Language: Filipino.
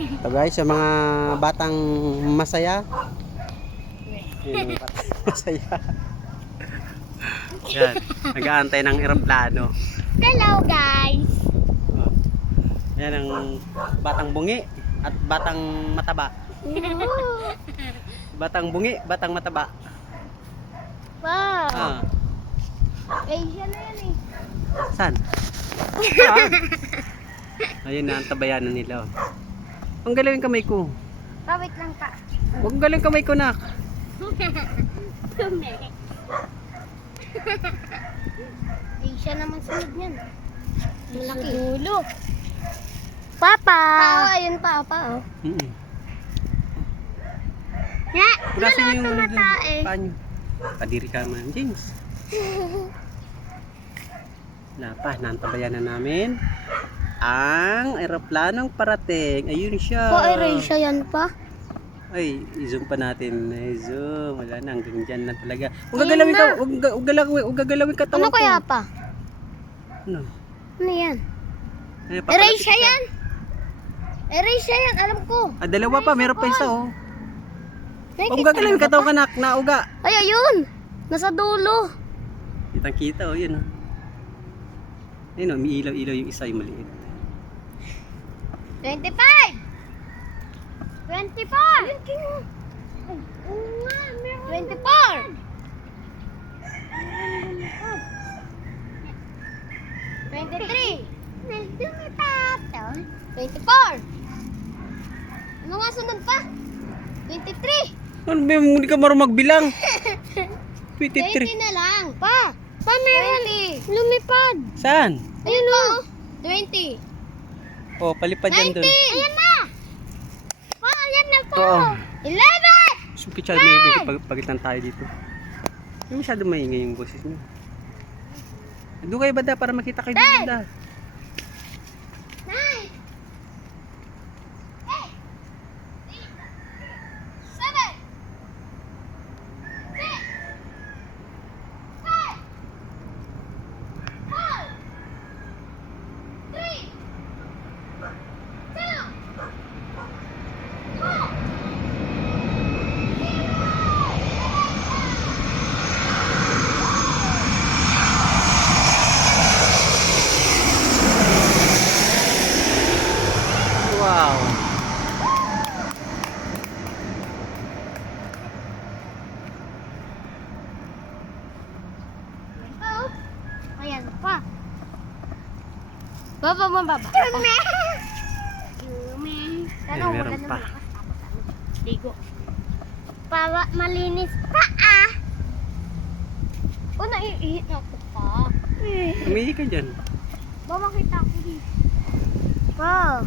Ito guys, yung mga batang masaya. Yung mga batang masaya. Yan, nag-aantay ng eroplano. Hello guys. Oh. Yan ang batang bungi at batang mataba. Batang bungi, batang mataba. Wow. Ah, Asia na yan eh. saan? Ayun na, ang tabayanan nila. Ang galawin kamay ko. Wait lang pa. Huwag ang galawin kamay ko, nak. Asia naman sunod niyan. Malaki. Dulo. Papa. Ayun pa, pa. Ya, Pulasin niyo yung ano dun. tumatae. Paano? Kadiri ka man, James. Wala pa, nantabayanan namin ang eroplanong parating. Ayun siya. Asia yan pa. Ay, i-zoom pa natin. I-zoom. Wala na, hanggang dyan na talaga. Huwag gagalawin ka, huwag gagalawin ka Ano tawag kaya ko. pa? Ano? Ano yan? Ay, papalapit Asia ka. yan. Asia yan, alam ko. Ah, dalawa pa, meron pa isa oh. Huwag Nakikita gagalawin mo ka ba tawag pa? ka, nak, nauga. Ay, ayun. Nasa dulo. Kitang kita oh, yun oh. Ayun oh, may ilaw-ilaw yung isa yung maliit. 25! 24! 24! 23! 24! Ano nga sunod pa? 23! Ano ba yung hindi ka marunong magbilang? 20 23. na lang. Pa! Paano yan? Lumipad. Saan? Ayun o. 20. Oh, palipad yan 19! doon. Ayan na! Pa, ayan na po! Oo. 11! Suki child, may pagitan tayo dito. Hindi masyado maingay yung boses niyo. Doon kayo banda para makita kayo dito banda. 9! 8! 7! 6! 5! 4! 3! 2! 1! Wow. Ayan pa. Baba. Yume. Ayan, meron pa. Ligo. Para malinis pa ah. O, naiihit na ako pa. Umihi ka dyan. Ba, makita ko dito. Pa.